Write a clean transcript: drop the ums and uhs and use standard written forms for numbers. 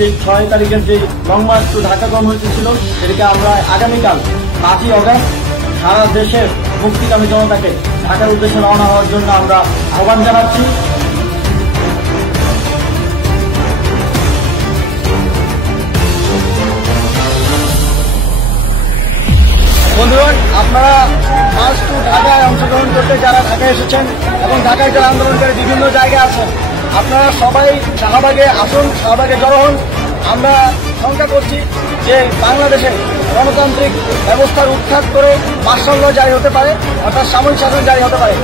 যে 6 তারিখের যে লং মার্চ টু ঢাকা কর্মসূচি ছিল, সেটাকে আমরা আগামীকাল 5ই অগস্ট সারা দেশের মুক্তিকামী জনতাকে ঢাকার উদ্দেশ্যে রওনা হওয়ার জন্য আমরা আহ্বান জানাচ্ছি। বন্ধুগণ, আপনারা মার্চ টু ঢাকায় অংশগ্রহণ করতে যারা ঢাকায় এসেছেন এবং ঢাকায় যারা আন্দোলনকারী বিভিন্ন জায়গায় আছেন, আপনারা সবাই শাহবাগে আসুন, শাহবাগে জড়ো হন। আমরা শঙ্কা করছি যে বাংলাদেশে গণতান্ত্রিক ব্যবস্থার উৎখাত করে মার্শাল ল জারি হতে পারে, অর্থাৎ সামরিক শাসন জারি হতে পারে।